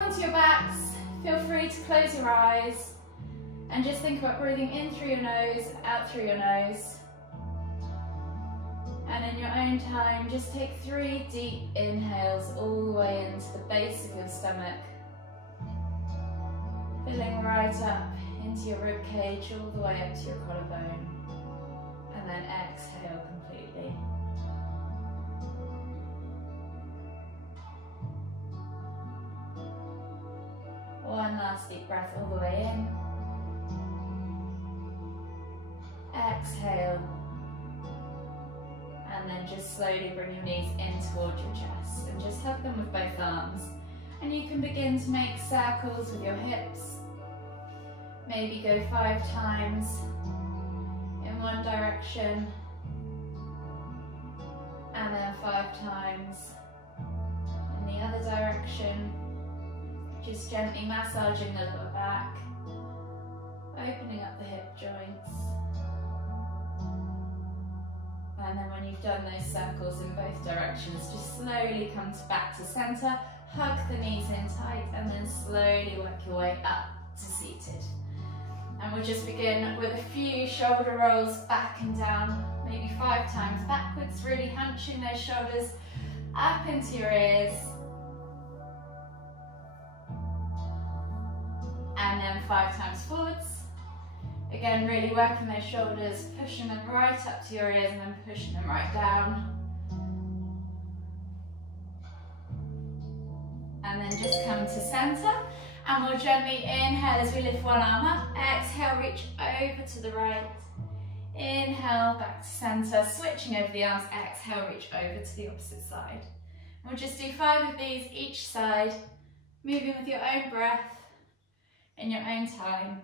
Onto your backs, feel free to close your eyes and just think about breathing in through your nose, out through your nose. And in your own time, just take 3 deep inhales all the way into the base of your stomach. Filling right up into your rib cage, all the way up to your collarbone. And then exhale completely. One last deep breath all the way in. Exhale. And then just slowly bring your knees in towards your chest and just hug them with both arms. And you can begin to make circles with your hips. Maybe go 5 times in one direction and then 5 times in the other direction. Just gently massaging the lower back, opening up the hip joints. And then when you've done those circles in both directions, just slowly come back to center, hug the knees in tight, and then slowly work your way up to seated. And we'll just begin with a few shoulder rolls back and down, maybe 5 times backwards, really hunching those shoulders up into your ears. And then 5 times forwards. Again, really working those shoulders, pushing them right up to your ears and then pushing them right down. And then just come to center. And we'll gently inhale as we lift one arm up. Exhale, reach over to the right. Inhale, back to center, switching over the arms. Exhale, reach over to the opposite side. We'll just do 5 of these each side, moving with your own breath, in your own time.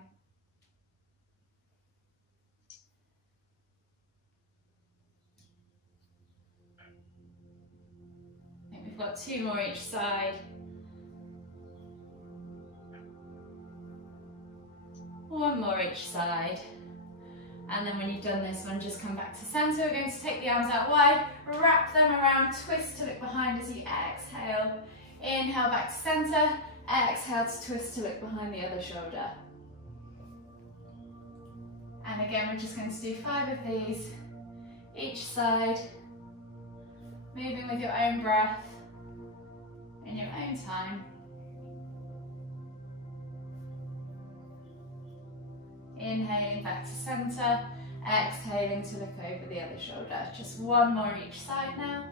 I think we've got 2 more each side. 1 more each side. And then when you've done this one, just come back to center. We're going to take the arms out wide, wrap them around, twist to look behind as you exhale. Inhale back to center. Exhale to twist to look behind the other shoulder. And again, we're just going to do 5 of these each side, moving with your own breath, in your own time. Inhaling back to center, exhaling to look over the other shoulder. Just 1 more each side now.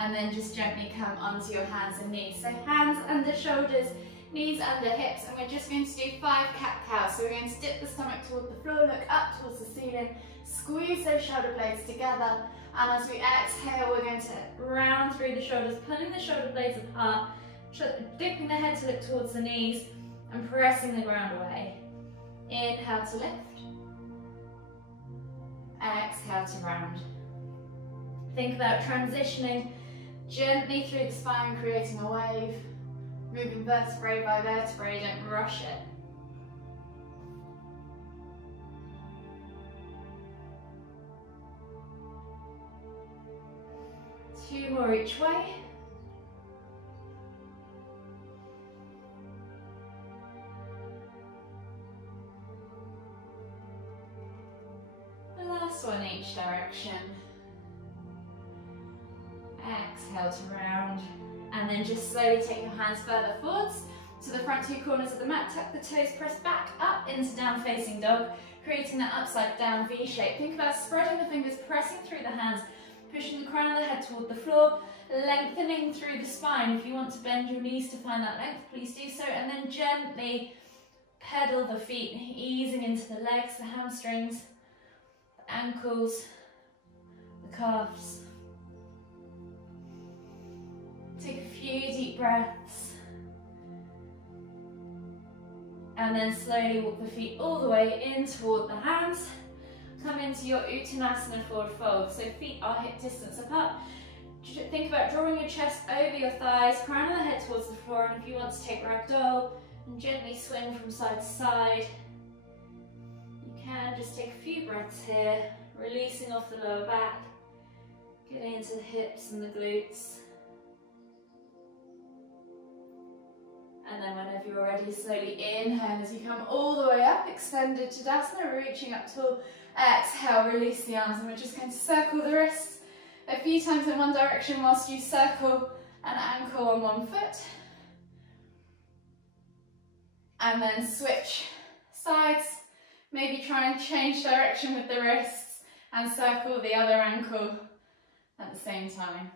And then just gently come onto your hands and knees. So hands under shoulders, knees under hips, and we're just going to do 5 cat-cows. So we're going to dip the stomach toward the floor, look up towards the ceiling, squeeze those shoulder blades together, and as we exhale, we're going to round through the shoulders, pulling the shoulder blades apart, dipping the head to look towards the knees, and pressing the ground away. Inhale to lift, exhale to round. Think about transitioning gently through the spine, creating a wave, moving vertebrae by vertebrae, don't rush it. Two more each way. The last one each direction. Exhale to round, and then just slowly take your hands further forwards to the front 2 corners of the mat. Tuck the toes, press back up into down facing dog, creating that upside down V shape. Think about spreading the fingers, pressing through the hands, pushing the crown of the head toward the floor, lengthening through the spine. If you want to bend your knees to find that length, please do so, and then gently pedal the feet, easing into the legs, the hamstrings, the ankles, the calves. Take a few deep breaths. And then slowly walk the feet all the way in toward the hands. Come into your Uttanasana forward fold. So feet are hip distance apart. Think about drawing your chest over your thighs, crown of the head towards the floor, and if you want to take ragdoll and gently swing from side to side, you can just take a few breaths here, releasing off the lower back, getting into the hips and the glutes. if you're ready, slowly inhale as you come all the way up, extended Tadasana, reaching up tall. Exhale, release the arms, and we're just going to circle the wrists a few times in one direction whilst you circle and ankle on one foot. And then switch sides, maybe try and change direction with the wrists and circle the other ankle at the same time.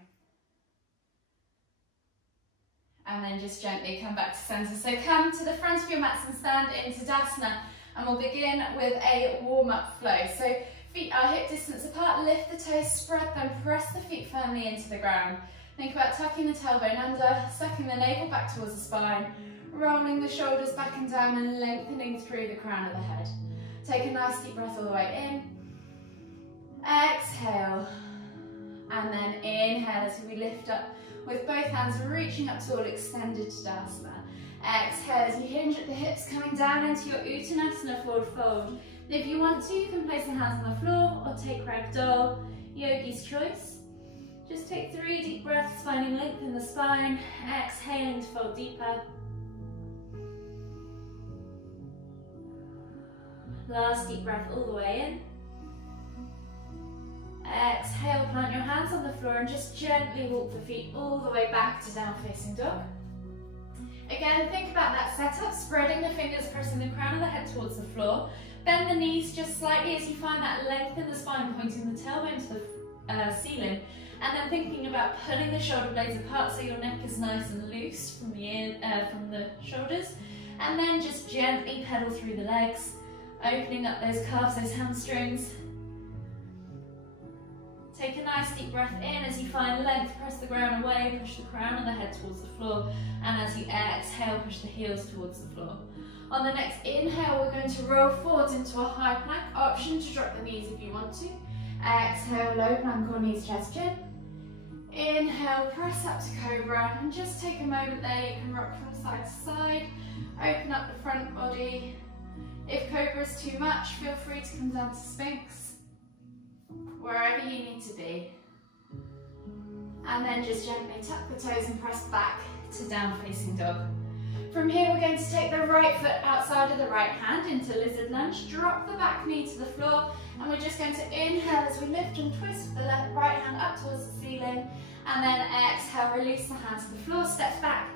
And then just gently come back to centre. So come to the front of your mats and stand in Tadasana, and we'll begin with a warm-up flow. So feet are hip distance apart, lift the toes, spread them, press the feet firmly into the ground. Think about tucking the tailbone under, sucking the navel back towards the spine, rolling the shoulders back and down and lengthening through the crown of the head. Take a nice deep breath all the way in. Exhale. And then inhale as we lift up with both hands reaching up toward extended Tadasana. Exhale as you hinge at the hips, coming down into your Uttanasana forward fold. If you want to, you can place the hands on the floor or take Ragdoll, yogi's choice. Just take 3 deep breaths, finding length in the spine, exhaling to fold deeper. Last deep breath all the way in. Exhale, plant your hands on the floor and just gently walk the feet all the way back to down facing dog. Again, think about that setup, spreading the fingers, pressing the crown of the head towards the floor. Bend the knees just slightly as you find that length in the spine, pointing the tailbone to the ceiling. And then thinking about pulling the shoulder blades apart so your neck is nice and loose from the shoulders. And then just gently pedal through the legs, opening up those calves, those hamstrings. Take a nice deep breath in as you find length, press the ground away, push the crown of the head towards the floor, and as you exhale, push the heels towards the floor. On the next inhale, we're going to roll forwards into a high plank, option to drop the knees if you want to. Exhale, low plank or knees, chest, chin. Inhale, press up to Cobra, and just take a moment there, you can rock from side to side, open up the front body. If Cobra is too much, feel free to come down to Sphinx, wherever you need to be. And then just gently tuck the toes and press back to down facing dog. From here, we're going to take the right foot outside of the right hand into lizard lunge, drop the back knee to the floor, and we're just going to inhale as we lift and twist the right hand up towards the ceiling, and then exhale, release the hands to the floor, step back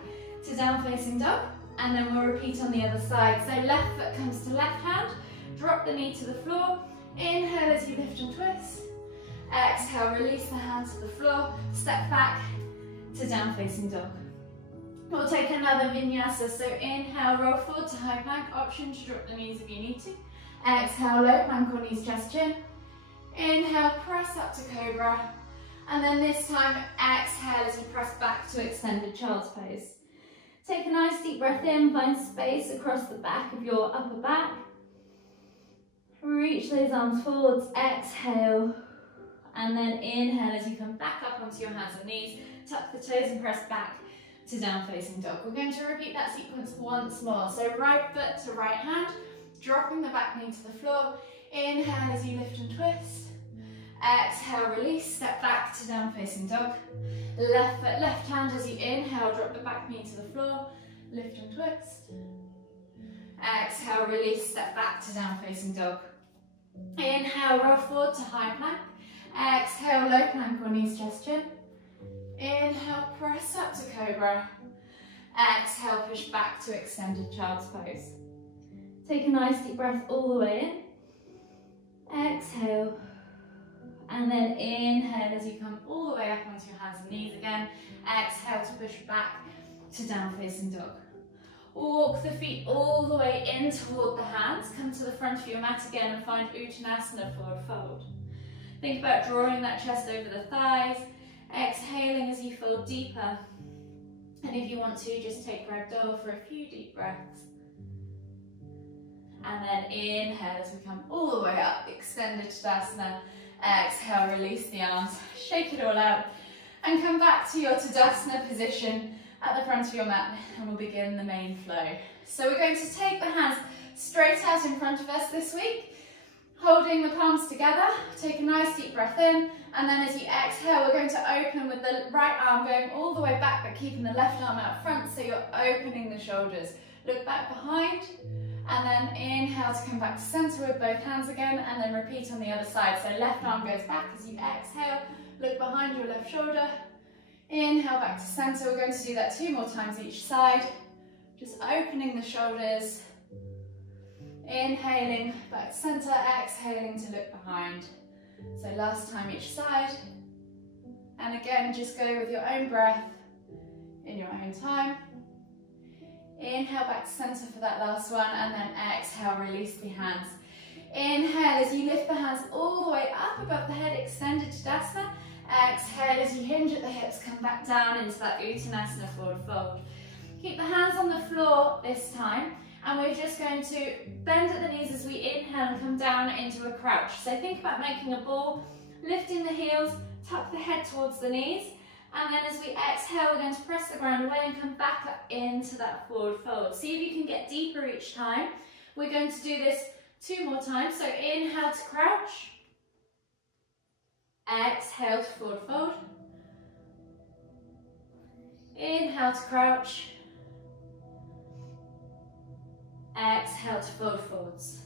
to down facing dog, and then we'll repeat on the other side. So left foot comes to left hand, drop the knee to the floor, inhale as you lift and twist, exhale, release the hands to the floor, step back to down facing dog. We'll take another vinyasa, so inhale, roll forward to high plank, option to drop the knees if you need to. Exhale, low plank or knees, chest, chin. Inhale, press up to Cobra. And then this time, exhale as you press back to extended child's pose. Take a nice deep breath in, find space across the back of your upper back. Reach those arms forwards, exhale. And then inhale as you come back up onto your hands and knees, tuck the toes and press back to down facing dog. We're going to repeat that sequence once more. So right foot to right hand, dropping the back knee to the floor. Inhale as you lift and twist. Exhale, release, step back to down facing dog. Left foot, left hand as you inhale, drop the back knee to the floor, lift and twist. Exhale, release, step back to down facing dog. Inhale, roll forward to high plank. Exhale, low plank or knees, chest, chin. Inhale, press up to Cobra. Exhale, push back to extended child's pose. Take a nice deep breath all the way in. Exhale. And then inhale as you come all the way up onto your hands and knees again. Exhale to push back to down facing dog. Walk the feet all the way in toward the hands. Come to the front of your mat again and find Uttanasana forward fold. Think about drawing that chest over the thighs. Exhaling as you fold deeper. And if you want to, just take Ragdoll for a few deep breaths. And then inhale as we come all the way up, extended Tadasana. Exhale, release the arms, shake it all out, and come back to your Tadasana position at the front of your mat, and we'll begin the main flow. So we're going to take the hands straight out in front of us this week, holding the palms together. Take a nice deep breath in, and then as you exhale, we're going to open with the right arm going all the way back, but keeping the left arm out front, so you're opening the shoulders, look back behind, and then inhale to come back to center with both hands again, and then repeat on the other side. So left arm goes back as you exhale, look behind your left shoulder, inhale back to center. We're going to do that 2 more times each side, just opening the shoulders, inhaling back to center, exhaling to look behind. So last time each side, and again just go with your own breath in your own time. Inhale back to center for that last one, and then exhale, release the hands. Inhale as you lift the hands all the way up above the head, extended Tadasana. Exhale as you hinge at the hips, come back down into that Uttanasana forward fold. Keep the hands on the floor this time, and we're just going to bend at the knees as we inhale and come down into a crouch. So think about making a ball, lifting the heels, tuck the head towards the knees, and then as we exhale, we're going to press the ground away and come back up into that forward fold. See if you can get deeper each time. We're going to do this 2 more times. So inhale to crouch. Exhale to forward fold. Inhale to crouch. Exhale to forward folds.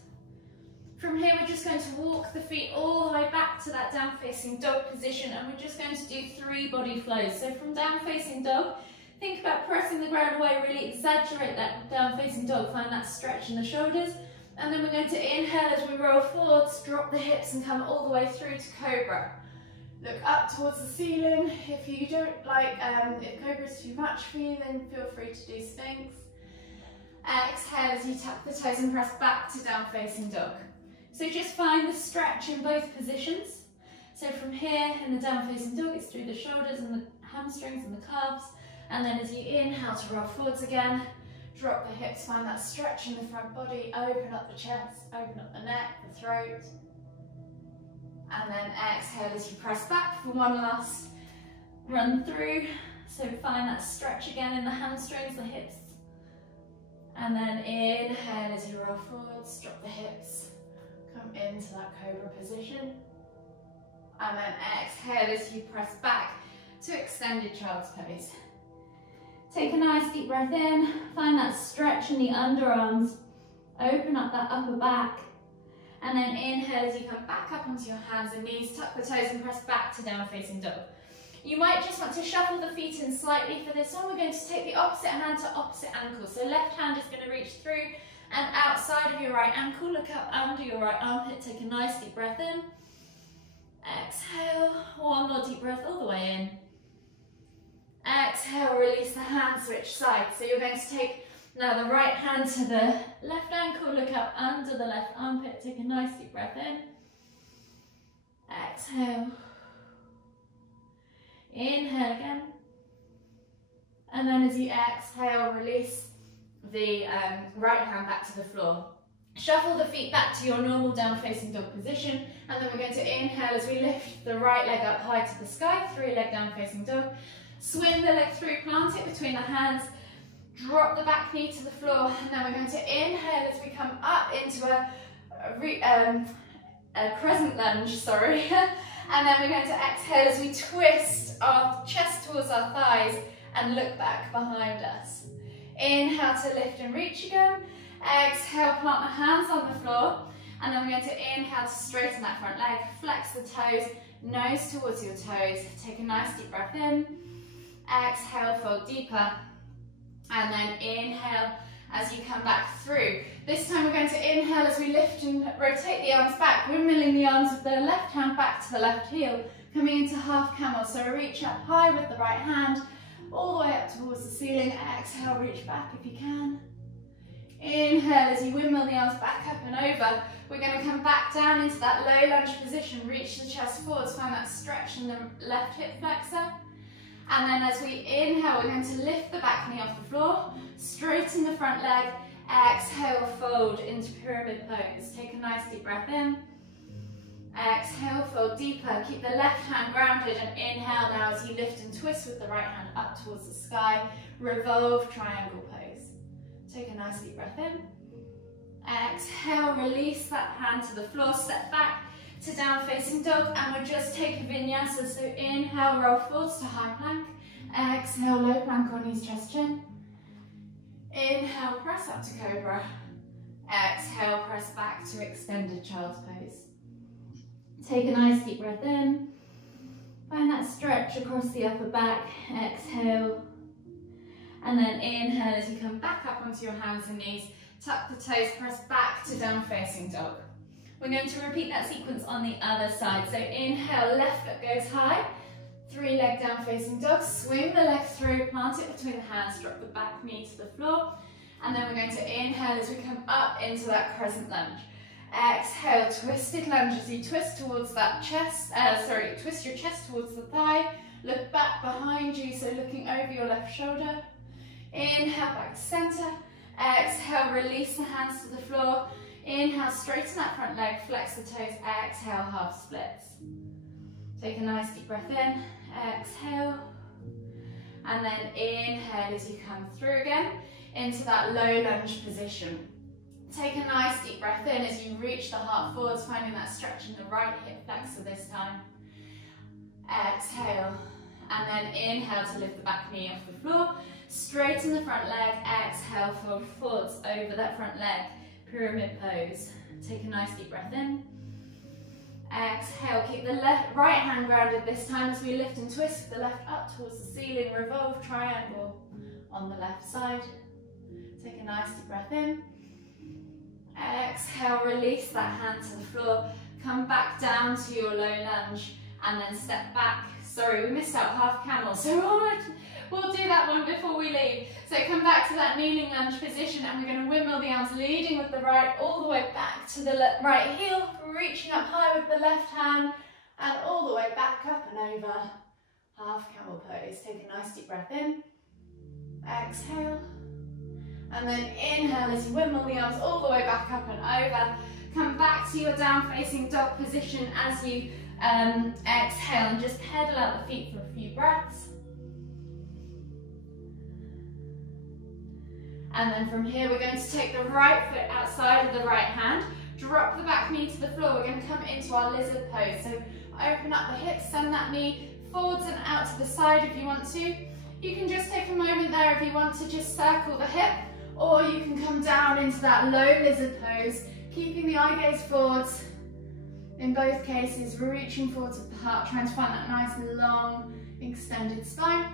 From here, we're just going to walk the feet all the way back to that down facing dog position, and we're just going to do 3 body flows. So from down facing dog, think about pressing the ground away, really exaggerate that down facing dog, find that stretch in the shoulders, and then we're going to inhale as we roll forwards, drop the hips and come all the way through to Cobra. Look up towards the ceiling. If you don't like, if Cobra is too much for you, then feel free to do Sphinx. Exhale as you tuck the toes and press back to down facing dog. So just find the stretch in both positions. So from here in the down facing dog, it's through the shoulders and the hamstrings and the calves. And then as you inhale to roll forwards again, drop the hips, find that stretch in the front body, open up the chest, open up the neck, the throat. And then exhale as you press back for one last run through. So find that stretch again in the hamstrings, the hips. And then inhale as you roll forwards, drop the hips. Come into that Cobra position, and then exhale as you press back to extended child's pose. Take a nice deep breath in, find that stretch in the underarms, open up that upper back, and then inhale as you come back up onto your hands and knees, tuck the toes and press back to down facing dog. You might just want to shuffle the feet in slightly for this one. We're going to take the opposite hand to opposite ankle. So left hand is going to reach through and outside of your right ankle, look up under your right armpit, take a nice deep breath in. Exhale, 1 more deep breath all the way in. Exhale, release the hand, switch sides. So you're going to take now the right hand to the left ankle, look up under the left armpit, take a nice deep breath in. Exhale. Inhale again. And then as you exhale, release the right hand back to the floor. Shuffle the feet back to your normal down facing dog position, and then we're going to inhale as we lift the right leg up high to the sky, 3-leg down facing dog. Swing the leg through, plant it between the hands, drop the back knee to the floor, and then we're going to inhale as we come up into a crescent lunge, sorry. And then we're going to exhale as we twist our chest towards our thighs and look back behind us. Inhale to lift and reach again. Exhale, plant the hands on the floor. And then we're going to inhale to straighten that front leg. Flex the toes, nose towards your toes. Take a nice deep breath in. Exhale, fold deeper. And then inhale as you come back through. This time we're going to inhale as we lift and rotate the arms back, windmilling the arms with the left hand back to the left heel, coming into half camel. So reach up high with the right hand, all the way up towards the ceiling. Exhale, reach back if you can. Inhale as you windmill the arms back up and over. We're going to come back down into that low lunge position, reach the chest forwards, find that stretch in the left hip flexor. And then as we inhale, we're going to lift the back knee off the floor, straighten the front leg, exhale, fold into pyramid pose. Take a nice deep breath in. Exhale, fold deeper. Keep the left hand grounded and inhale now as you lift and twist with the right hand up towards the sky. Revolve triangle pose. Take a nice deep breath in. Exhale, release that hand to the floor, step back to down facing dog, and we'll just take a vinyasa. So inhale, roll forwards to high plank. Exhale, low plank on knees, chest, chin. Inhale, press up to cobra. Exhale, press back to extended child's pose. Take a nice deep breath in. Find that stretch across the upper back. Exhale. And then inhale as you come back up onto your hands and knees. Tuck the toes, press back to down facing dog. We're going to repeat that sequence on the other side. So inhale, left foot goes high. 3 leg down facing dog. Swing the leg through, plant it between the hands, drop the back knee to the floor. And then we're going to inhale as we come up into that crescent lunge. Exhale, twisted lunge as you twist towards that chest, twist your chest towards the thigh. Look back behind you, so looking over your left shoulder. Inhale, back to center. Exhale, release the hands to the floor. Inhale, straighten that front leg, flex the toes. Exhale, half splits. Take a nice deep breath in. Exhale. And then inhale as you come through again into that low lunge position. Take a nice deep breath in as you reach the heart forwards, finding that stretch in the right hip flexor this time. Exhale. And then inhale to lift the back knee off the floor. Straighten the front leg. Exhale, fold forwards over that front leg. Pyramid pose. Take a nice deep breath in. Exhale, keep the right hand grounded this time as we lift and twist the left up towards the ceiling. Revolve triangle on the left side. Take a nice deep breath in. Exhale, release that hand to the floor. Come back down to your low lunge and then step back. Sorry, we missed out half camel, so we'll do that one before we leave. So come back to that kneeling lunge position and we're going to windmill the arms, leading with the right all the way back to the right heel, reaching up high with the left hand and all the way back up and over. Half camel pose. Take a nice deep breath in. Exhale. And then inhale as you windmill the arms all the way back up and over. Come back to your down facing dog position as you exhale and just pedal out the feet for a few breaths. And then from here we're going to take the right foot outside of the right hand, drop the back knee to the floor. We're going to come into our lizard pose. So open up the hips, send that knee forwards and out to the side if you want to. You can just take a moment there if you want to just circle the hip, or you can come down into that low lizard pose, keeping the eye gaze forwards. In both cases, we're reaching forwards with the heart, trying to find that nice long extended spine.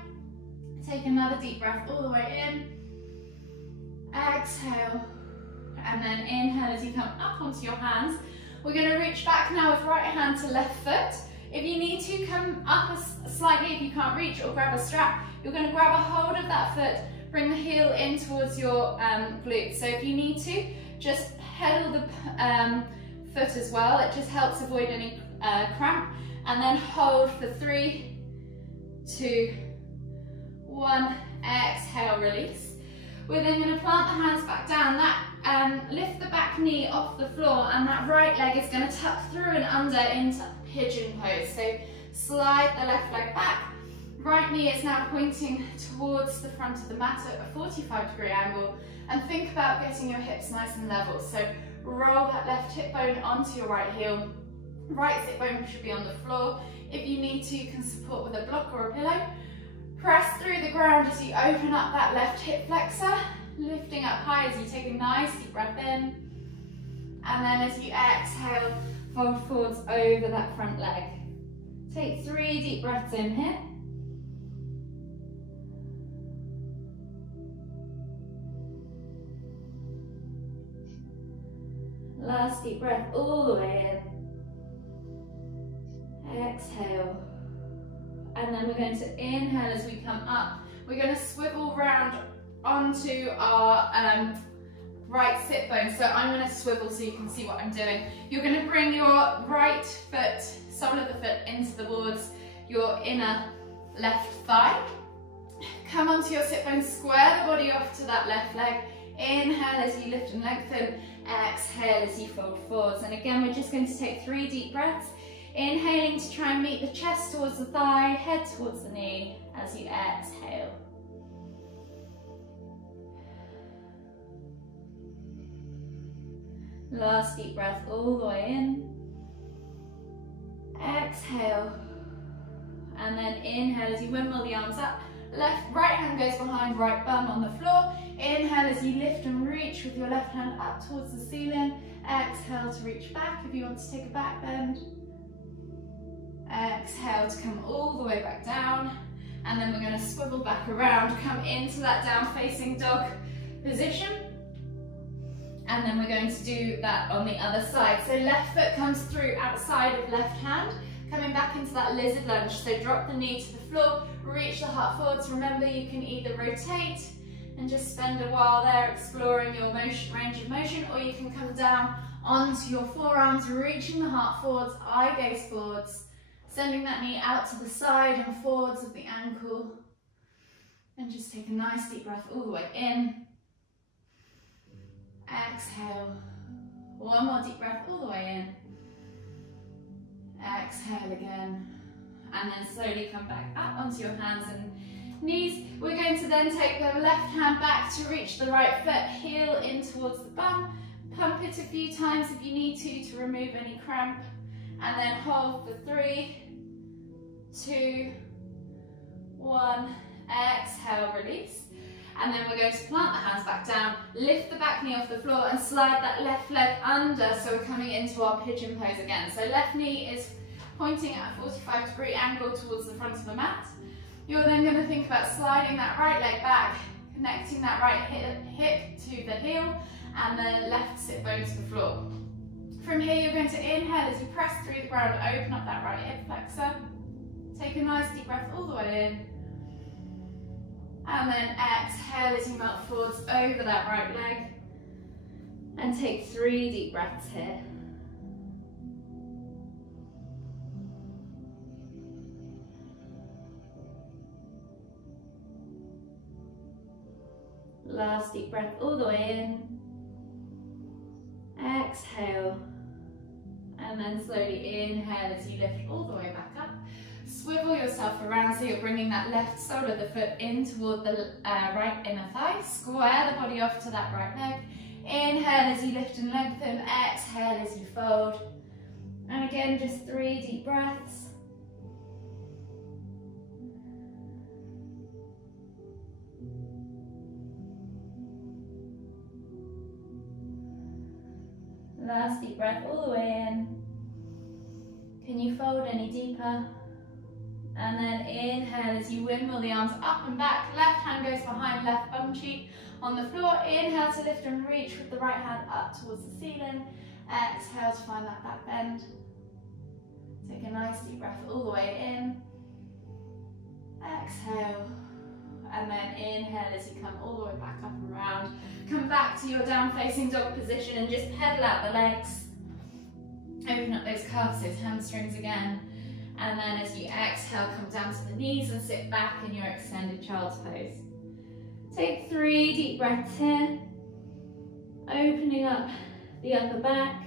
Take another deep breath all the way in. Exhale. And then inhale as you come up onto your hands. We're going to reach back now with right hand to left foot. If you need to, come up slightly if you can't reach, or grab a strap. You're going to grab a hold of that foot, bring the heel in towards your glutes. So if you need to, just pedal the foot as well. It just helps avoid any cramp. And then hold for 3, 2, 1. Exhale, release. We're then going to plant the hands back down. Lift the back knee off the floor, and that right leg is going to tuck through and under into pigeon pose. So slide the left leg back. Right knee is now pointing towards the front of the mat at a 45-degree angle, and think about getting your hips nice and level. So roll that left hip bone onto your right heel. Right sit bone should be on the floor. If you need to, you can support with a block or a pillow. Press through the ground as you open up that left hip flexor, lifting up high as you take a nice deep breath in. And then as you exhale, fold forwards over that front leg. Take 3 deep breaths in here. Last deep breath all the way in. Exhale. And then we're going to inhale as we come up. We're going to swivel round onto our right sit bone. So I'm going to swivel so you can see what I'm doing. You're going to bring your right foot, sole of the foot, into towards your inner left thigh. Come onto your sit bone, square the body off to that left leg. Inhale as you lift and lengthen. Exhale as you fold forwards. And again, we're just going to take 3 deep breaths. Inhaling to try and meet the chest towards the thigh, head towards the knee as you exhale. Last deep breath all the way in. Exhale. And then inhale as you windmill the arms up, Right hand goes behind, right bum on the floor. Inhale as you lift and reach with your left hand up towards the ceiling. Exhale to reach back if you want to take a back bend. Exhale to come all the way back down. And then we're going to swivel back around, come into that down facing dog position. And then we're going to do that on the other side. So left foot comes through outside of left hand, coming back into that lizard lunge. So drop the knee to the floor, reach the heart forwards. Remember, you can either rotate and just spend a while there exploring your motion, range of motion, or you can come down onto your forearms, reaching the heart forwards, eye gaze forwards, sending that knee out to the side and forwards of the ankle. And just take a nice deep breath all the way in. Exhale. One more deep breath all the way in. Exhale again. And then slowly come back up onto your hands and knees. We're going to then take the left hand back to reach the right foot, heel in towards the bum. Pump it a few times if you need to remove any cramp. And then hold for 3, 2, 1. Exhale, release. And then we're going to plant the hands back down, lift the back knee off the floor and slide that left leg under, so we're coming into our pigeon pose again. So left knee is pointing at a 45-degree angle towards the front of the mat. You're then going to think about sliding that right leg back, connecting that right hip to the heel, and then left sit bone to the floor. From here, you're going to inhale as you press through the ground, open up that right hip flexor. Take a nice deep breath all the way in. And then exhale as you melt forwards over that right leg. And take 3 deep breaths here. Last deep breath all the way in. Exhale. And then slowly inhale as you lift all the way back up. Swivel yourself around so you're bringing that left sole of the foot in toward the right inner thigh. Square the body off to that right leg. Inhale as you lift and lengthen. Exhale as you fold. And again, just 3 deep breaths. Last deep breath all the way in. Can you fold any deeper? And then inhale as you windmill the arms up and back. Left hand goes behind left bum cheek on the floor. Inhale to lift and reach with the right hand up towards the ceiling. Exhale to find that back bend. Take a nice deep breath all the way in. Exhale. And then inhale as you come all the way back up and around. Come back to your down facing dog position and just pedal out the legs. Open up those calves, those hamstrings again. And then as you exhale, come down to the knees and sit back in your extended child's pose. Take 3 deep breaths here. Opening up the upper back.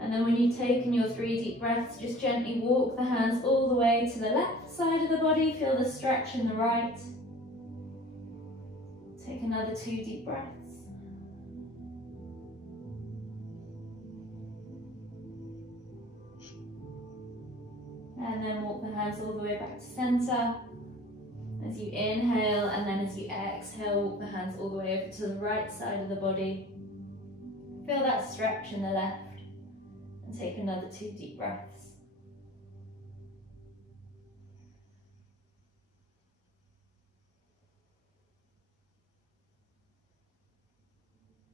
And then when you've taken your 3 deep breaths, just gently walk the hands all the way to the left side of the body. Feel the stretch in the right. Take another 2 deep breaths. And then walk the hands all the way back to center. As you inhale, and then as you exhale, walk the hands all the way over to the right side of the body. Feel that stretch in the left. And take another 2 deep breaths.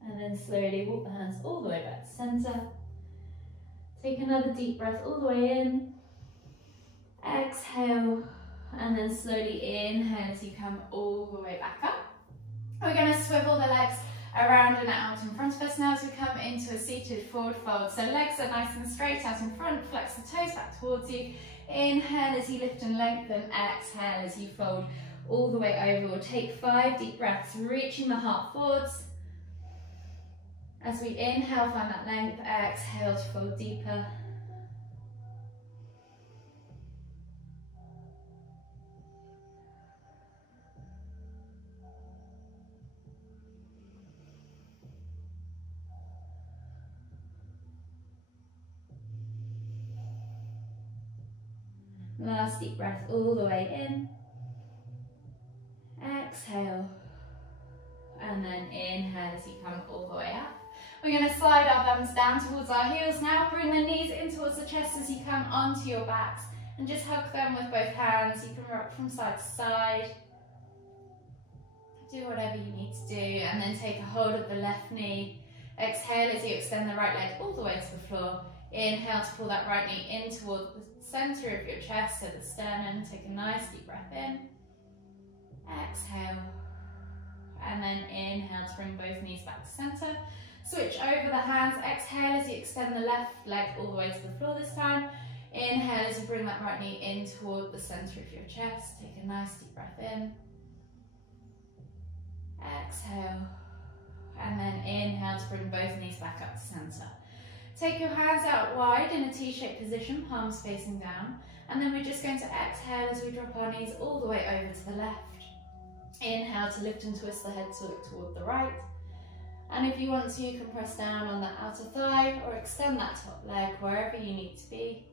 And then slowly walk the hands all the way back to center. Take another deep breath all the way in. Exhale. And then slowly inhale as you come all the way back up. We're going to swivel the legs around and out in front of us now as we come into a seated forward fold. So legs are nice and straight out in front. Flex the toes back towards you. Inhale as you lift and lengthen. Exhale as you fold all the way over. We'll take 5 deep breaths, reaching the heart forwards. As we inhale, find that length. Exhale to fold deeper. Last deep breath all the way in. Exhale. And then inhale as you come all the way up. We're going to slide our bums down towards our heels now. Bring the knees in towards the chest as you come onto your backs. And just hug them with both hands. You can rock from side to side. Do whatever you need to do. And then take a hold of the left knee. Exhale as you extend the right leg all the way to the floor. Inhale to pull that right knee in toward the centre of your chest, so the sternum. Take a nice deep breath in. Exhale. And then inhale to bring both knees back to centre. Switch over the hands. Exhale as you extend the left leg all the way to the floor this time. Inhale as you bring that right knee in toward the centre of your chest. Take a nice deep breath in. Exhale. And then inhale to bring both knees back up to centre. Take your hands out wide in a T-shaped position, palms facing down. And then we're just going to exhale as we drop our knees all the way over to the left. Inhale to lift and twist the head to look toward the right. And if you want to, you can press down on that outer thigh or extend that top leg wherever you need to be.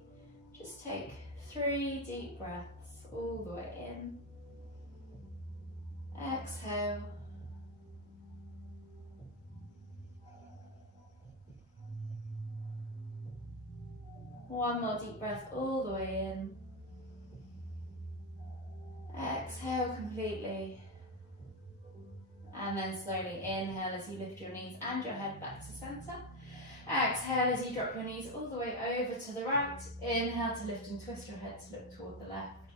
Just take 3 deep breaths all the way in. Exhale. One more deep breath all the way in. Exhale completely. And then slowly inhale as you lift your knees and your head back to centre. Exhale as you drop your knees all the way over to the right. Inhale to lift and twist your head to look toward the left.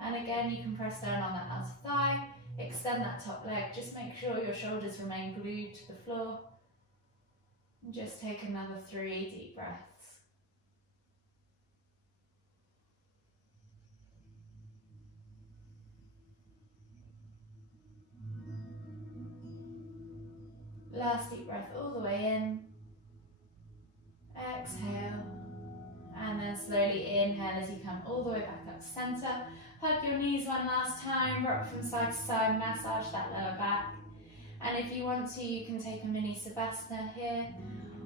And again, you can press down on that outer thigh. Extend that top leg. Just make sure your shoulders remain glued to the floor. And just take another 3 deep breaths. Last deep breath all the way in. Exhale. And then slowly inhale as you come all the way back up to centre. Hug your knees one last time. Rock from side to side. Massage that lower back. And if you want to, you can take a mini Savasana here.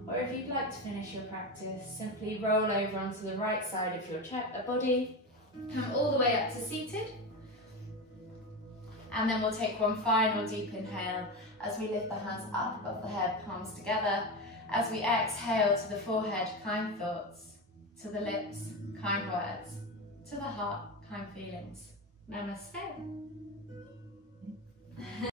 Or if you'd like to finish your practice, simply roll over onto the right side of your body. Come all the way up to seated. And then we'll take one final deep inhale as we lift the hands up above the head, palms together. As we exhale to the forehead, kind thoughts. To the lips, kind words. To the heart, kind feelings. Namaste.